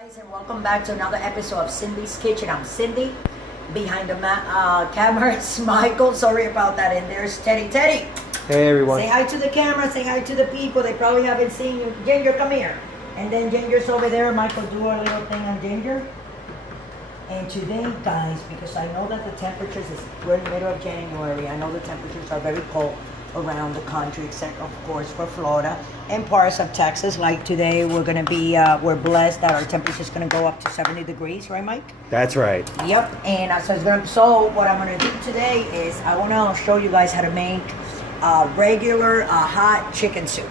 Guys, and welcome back to another episode of Cindy's Kitchen. I'm Cindy. Behind the camera it's Michael. Sorry about that. And there's Teddy. Teddy, Hey everyone. say hi to the camera. Say hi to the people. They probably haven't seen you. Ginger, come here. And then Ginger's over there. Michael, do a little thing on Ginger. And today, guys, because I know that the temperatures we're in the middle of January. I know the temperatures are very cold around the country, except of course for Florida and parts of Texas. Like today, we're gonna be we're blessed that our temperature is gonna go up to 70 degrees, right, Mike? That's right. Yep. And so what I'm gonna do today is I wanna show you guys how to make regular hot chicken soup.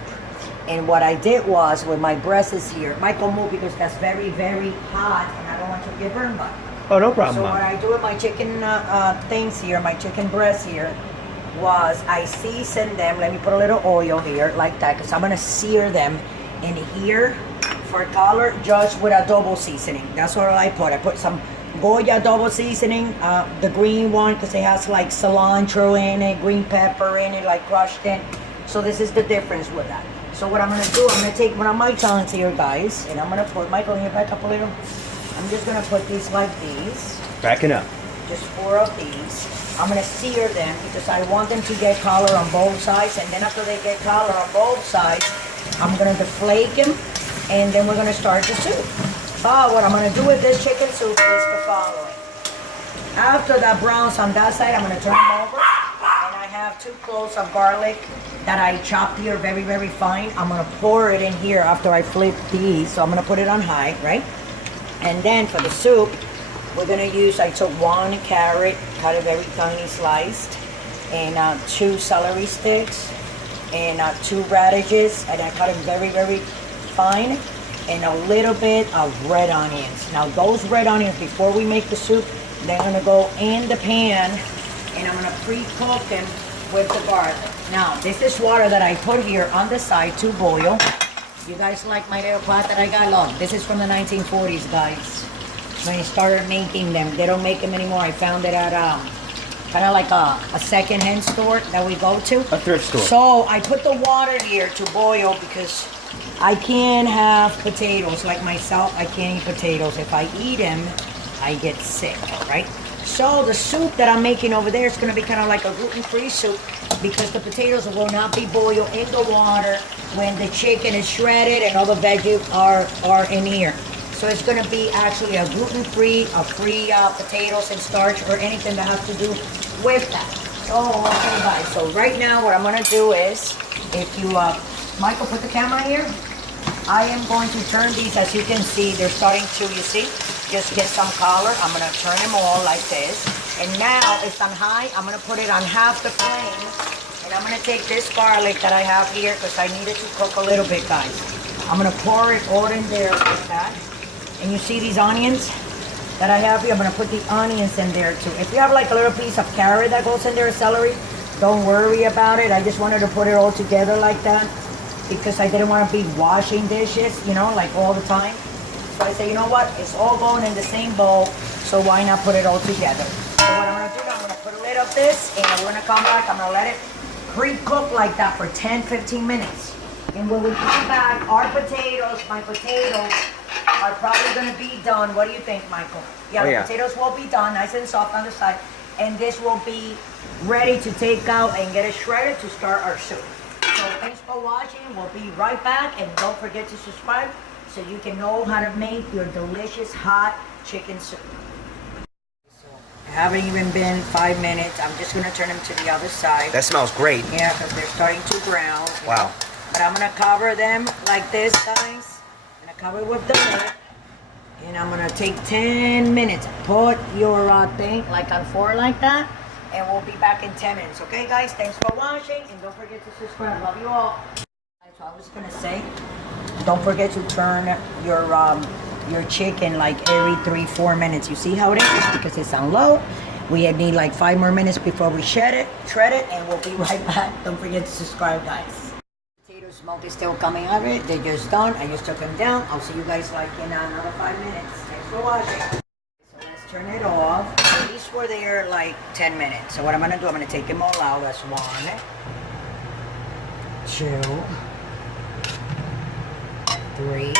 And what I did was with my breasts here, Michael, move because that's very, very hot, and I don't want you to get burned by it. Oh, no problem, So Mom. what I do with my chicken things here, my chicken breasts here, was I season them. Let me put a little oil here like that, because I'm gonna sear them in here for color, just with adobo seasoning. That's what I put. I put some Goya adobo seasoning, the green one, because it has like cilantro in it, green pepper in it, like crushed in. So this is the difference with that. So what I'm gonna do, I'm gonna take one of my tongs here, guys, and I'm gonna put, Michael, here, back up a little. I'm just gonna put these like these. Backing up. Just 4 of these. I'm gonna sear them because I want them to get color on both sides, and then after they get color on both sides, I'm gonna deflate them, and then we're gonna start the soup. What I'm gonna do with this chicken soup is the following. After that browns on that side, I'm gonna turn them over, and I have 2 cloves of garlic that I chopped here very, very fine. I'm gonna pour it in here after I flip these, so I'm gonna put it on high, right? And then for the soup, we're gonna use, I took 1 carrot, cut it very tiny sliced, and 2 celery sticks, and 2 radishes, and I cut them very, very fine, and a little bit of red onions. Now those red onions, before we make the soup, they're gonna go in the pan, and I'm gonna pre-cook them with the garlic. Now, this is water that I put here on the side to boil. You guys like my little pot that I got? Look, this is from the 1940s, guys. When I started making them, they don't make them anymore. I found it at kind of like a second-hand store that we go to. A thrift store. So I put the water here to boil because I can't have potatoes. Like myself, I can't eat potatoes. If I eat them, I get sick, right? So the soup that I'm making over there is going to be kind of like a gluten-free soup because the potatoes will not be boiled in the water when the chicken is shredded and all the veggies are in here. So it's going to be actually a gluten-free, free potatoes and starch or anything that has to do with that. So, okay guys, so right now what I'm going to do is, if you, Michael, put the camera here. I am going to turn these, as you can see, they're starting to, you see, just get some color. I'm going to turn them all like this. And now it's on high. I'm going to put it on half the flame. And I'm going to take this garlic that I have here because I need it to cook a little bit, guys. I'm going to pour it all in there like that. And you see these onions that I have here? I'm going to put the onions in there too. If you have like a little piece of carrot that goes in there, celery, don't worry about it. I just wanted to put it all together like that because I didn't want to be washing dishes, you know, like all the time. So I say, you know what? It's all going in the same bowl, so why not put it all together? So what I'm going to do, I'm going to put a lid of this, and we're going to come back. I'm going to let it pre-cook like that for 10-15 minutes. And when we come back, our potatoes, my potatoes, are probably going to be done. What do you think, Michael? Yeah, the potatoes will be done, nice and soft on the side. And this will be ready to take out and get it shredded to start our soup. So thanks for watching. We'll be right back. And don't forget to subscribe so you can know how to make your delicious hot chicken soup. So, I haven't even been 5 minutes. I'm just going to turn them to the other side. That smells great. Yeah, because they're starting to brown. Wow. But I'm going to cover them like this, guys. I'm going to cover it with the lid. And I'm going to take 10 minutes. Put your thing like on 4 like that. And we'll be back in 10 minutes. Okay, guys? Thanks for watching. And don't forget to subscribe. Love you all. So I was going to say, don't forget to turn your chicken like every 3-4 minutes. You see how it is? Because it's on low. We need like 5 more minutes before we shred it, and we'll be right back. Don't forget to subscribe, guys. Potato smoke is still coming out of it. They're just done. I just took them down. I'll see you guys like in another 5 minutes. Thanks for watching. So let's turn it off. So these were there like 10 minutes. So what I'm gonna do, I'm gonna take them all out. That's 1, 2, 3,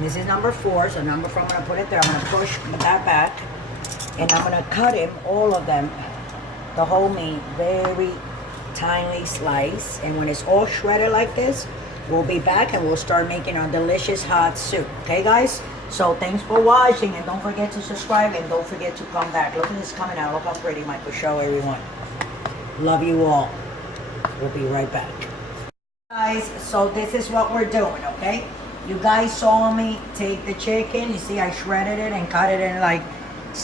This is number 4, so number 4, I'm gonna put it there. I'm gonna push that back, and I'm gonna cut him, all of them, the whole meat, very tiny slice. And when it's all shredded like this, we'll be back and we'll start making our delicious hot soup. Okay, guys? So thanks for watching, and don't forget to subscribe, and don't forget to come back. Look at this coming out. Look how pretty, Michael. Show everyone. Love you all. We'll be right back. Guys, so this is what we're doing, okay? You guys saw me take the chicken. You see I shredded it and cut it in like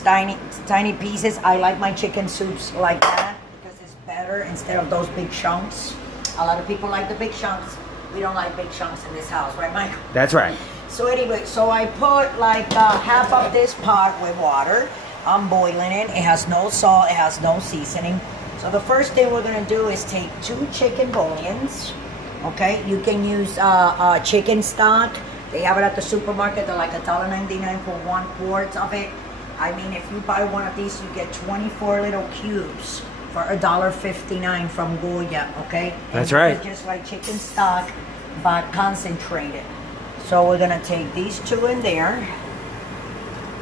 tiny pieces. I like my chicken soups like that because it's better instead of those big chunks. A lot of people like the big chunks. We don't like big chunks in this house, right, Michael? That's right. So anyway, so I put like half of this pot with water. I'm boiling it. It has no salt. It has no seasoning. So the first thing we're gonna do is take 2 chicken bouillons. Okay, you can use chicken stock. They have it at the supermarket. They're like $1.99 for 1 quart of it. I mean, if you buy one of these, you get 24 little cubes for $1.59 from Goya. Okay, that's right. It's just like chicken stock, but concentrated. So we're gonna take these 2 in there.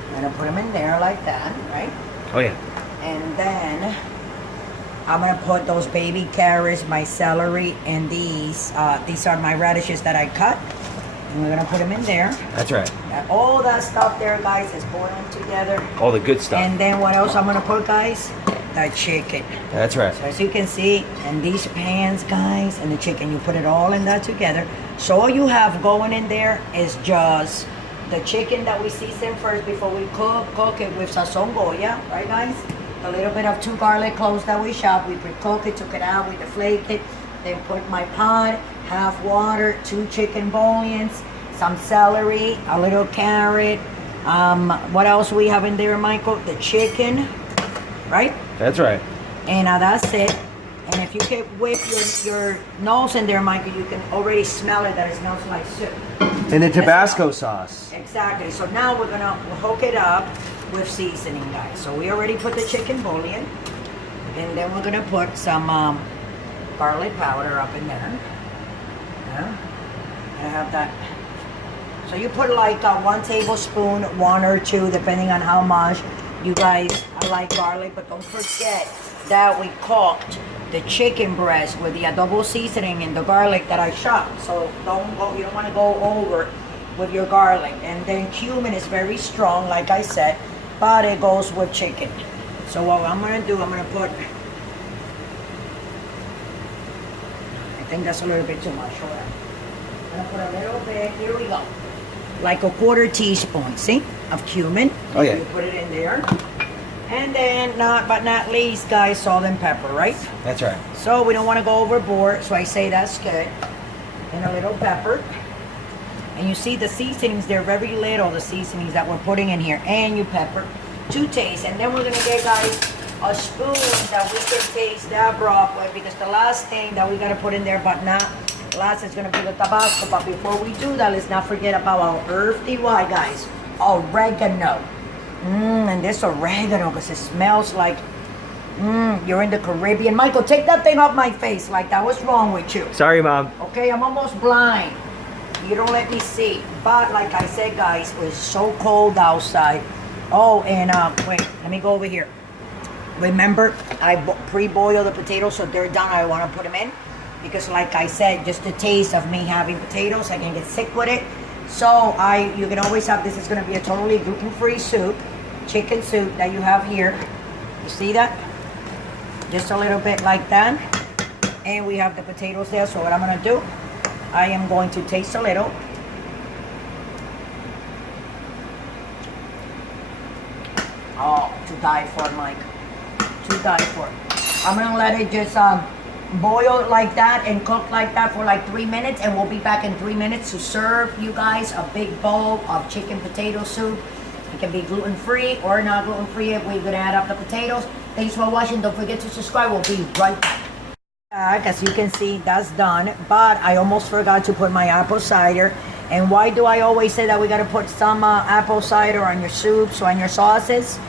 I'm gonna put them in there like that, right? Oh yeah. And then I'm gonna put those baby carrots, my celery, and these are my radishes that I cut. And we're gonna put them in there. That's right. All that stuff there, guys, is boiling together. All the good stuff. And then what else I'm gonna put, guys? The chicken. That's right. So as you can see, in these pans, guys, and the chicken, you put it all in that together. So all you have going in there is just the chicken that we season first before we cook it with Sazon Goya, right, guys? A little bit of 2 garlic cloves that we chopped. We pre-cooked it, took it out, we deflated it, then put my pot, half water, 2 chicken bouillons, some celery, a little carrot. What else we have in there, Michael? The chicken, right? That's right. And that's it. And if you can whip your nose in there, Michael, you can already smell it, that it smells like soup. And the Tabasco sauce. Exactly. So now we're gonna hook it up with seasoning, guys. So we already put the chicken bouillon, and then we're gonna put some garlic powder up in there. Yeah. I have that. So you put like 1 tablespoon, 1 or 2, depending on how much you guys like garlic. But don't forget that we cooked the chicken breast with the adobo seasoning and the garlic that I chopped. So you don't want to go over with your garlic. And then cumin is very strong, like I said, but it goes with chicken. So what I'm gonna do, I'm gonna put, I think that's a little bit too much. Hold on. I'm gonna put a little bit, here we go, like a 1/4 teaspoon, see, of cumin. Oh yeah. You put it in there. And then, not least, guys, salt and pepper, right? That's right. So we don't want to go overboard, so I say that's good. And a little pepper. And you see the seasonings, they're very little, the seasonings that we're putting in here. And you pepper to taste. And then we're going to get, guys, a spoon that we can taste that broth with, because the last thing that we got to put in there, but not last, is going to be the Tabasco. But before we do that, let's not forget about our earthy white, guys. Oregano. And this oregano, because it smells like you're in the Caribbean. Michael, take that thing off my face. Like that. What's wrong with you? Sorry, Mom. Okay, I'm almost blind. You don't let me see. But like I said, guys, it's so cold outside. Oh, and wait, let me go over here. Remember, I pre-boiled the potatoes, so they're done. I want to put them in because, like I said, just the taste of me having potatoes, I can get sick with it. So you can always have, this is going to be a totally gluten-free soup, chicken soup that you have here. You see that? Just a little bit like that. And we have the potatoes there. So what I'm going to do, I am going to taste a little. Oh, to die for, Mike. To die for. I'm going to let it just boil like that and cook like that for like 3 minutes, and we'll be back in 3 minutes to serve you guys a big bowl of chicken potato soup. It can be gluten-free or not gluten-free if we're gonna add up the potatoes. Thanks for watching. Don't forget to subscribe. We'll be right back. As you can see, that's done, but I almost forgot to put my apple cider. And why do I always say that we got to put some apple cider on your soups or on your sauces?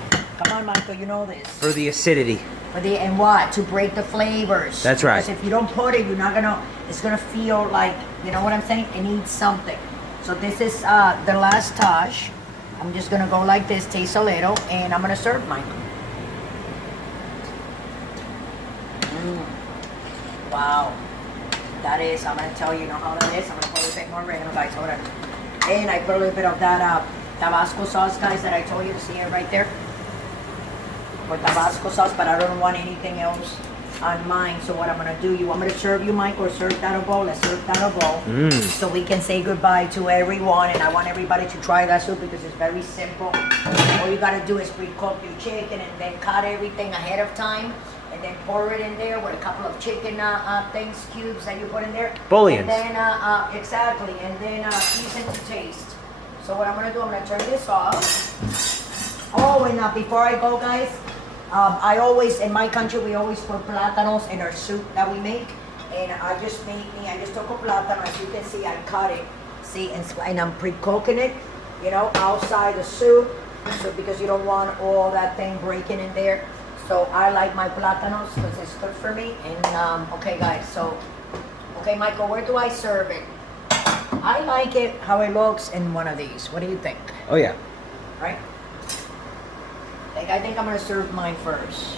Come on, Michael, you know this. For the acidity. And what? To break the flavors. That's right. Because if you don't put it, you're not gonna, it's gonna feel like, you know what I'm saying? It needs something. So this is the last touch. I'm just gonna go like this, taste a little, and I'm gonna serve mine. Wow. That is, I'm gonna tell you, know how that is. I'm gonna put a little bit more oregano, guys, hold on. And I put a little bit of that Tabasco sauce, guys, that I told you to see it right there. For Tabasco sauce, but I don't want anything else on mine. So what I'm gonna do, you want me to serve you, Mike, or serve that a bowl? Let's serve that a bowl. So we can say goodbye to everyone, and I want everybody to try that soup because it's very simple. All you gotta do is pre-cook your chicken and then cut everything ahead of time. And then pour it in there with a couple of chicken things, cubes that you put in there. Bullions. And then, exactly, and then season to taste. So what I'm gonna do, I'm gonna turn this off. Oh, and before I go, guys, I always, in my country, we always put plátanos in our soup that we make. And I just took a plátano, as you can see, I cut it. See, and I'm pre-cooking it, you know, outside the soup. So because you don't want all that thing breaking in there. So I like my plátanos because it's good for me. And okay, guys, so, okay, Michael, where do I serve it? I like it how it looks in one of these. What do you think? Oh yeah. Right? I think I'm gonna serve mine first,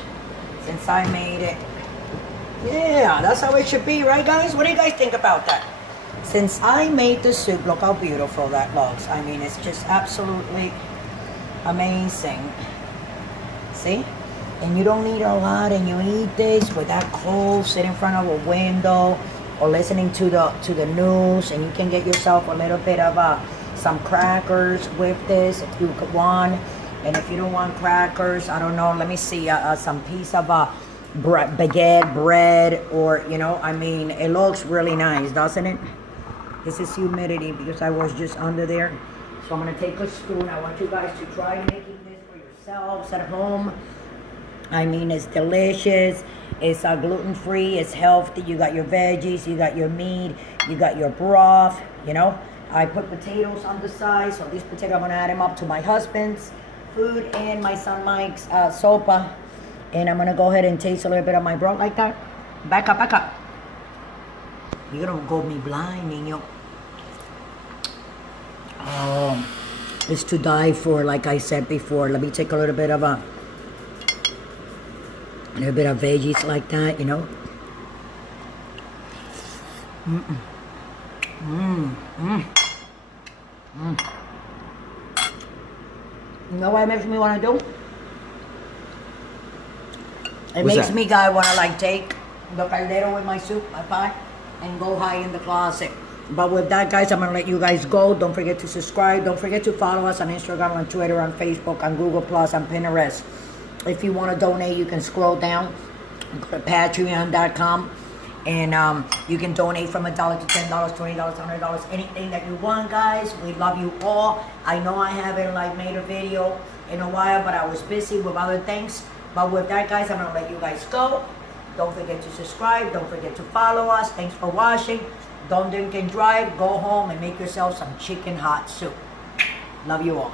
since I made it. Yeah, that's how it should be, right, guys? What do you guys think about that? Since I made the soup, look how beautiful that looks. I mean, it's just absolutely amazing. See? And you don't need a lot, and you eat this with that cold, sit in front of a window, or listening to the news, and you can get yourself a little bit of some crackers with this if you want. And if you don't want crackers, I don't know, let me see, some piece of baguette bread, or, you know, I mean, it looks really nice, doesn't it? This is humidity because I was just under there. So I'm gonna take a spoon. I want you guys to try making this for yourselves at home. I mean, it's delicious. It's gluten-free. It's healthy. You got your veggies. You got your meat. You got your broth. You know, I put potatoes on the side. So these potatoes, I'm gonna add them up to my husband's food and my son Mike's sopa. And I'm gonna go ahead and taste a little bit of my broth like that. Back up, back up. You're gonna go me blind, niño. It's to die for, like I said before. Let me take a little bit of veggies like that, you know. You know what it makes me want to do? It makes me want to like take the caldero with my soup, my pie, and go hide in the closet. But with that, guys, I'm going to let you guys go. Don't forget to subscribe. Don't forget to follow us on Instagram, on Twitter, on Facebook, on Google+, on Pinterest. If you want to donate, you can scroll down, go to patreon.com, and you can donate from $1 to $10, $20, $100, anything that you want, guys. We love you all. I know I haven't like made a video in a while, but I was busy with other things. But with that, guys, I'm going to let you guys go. Don't forget to subscribe. Don't forget to follow us. Thanks for watching. Don't drink and drive. Go home and make yourself some chicken hot soup. Love you all.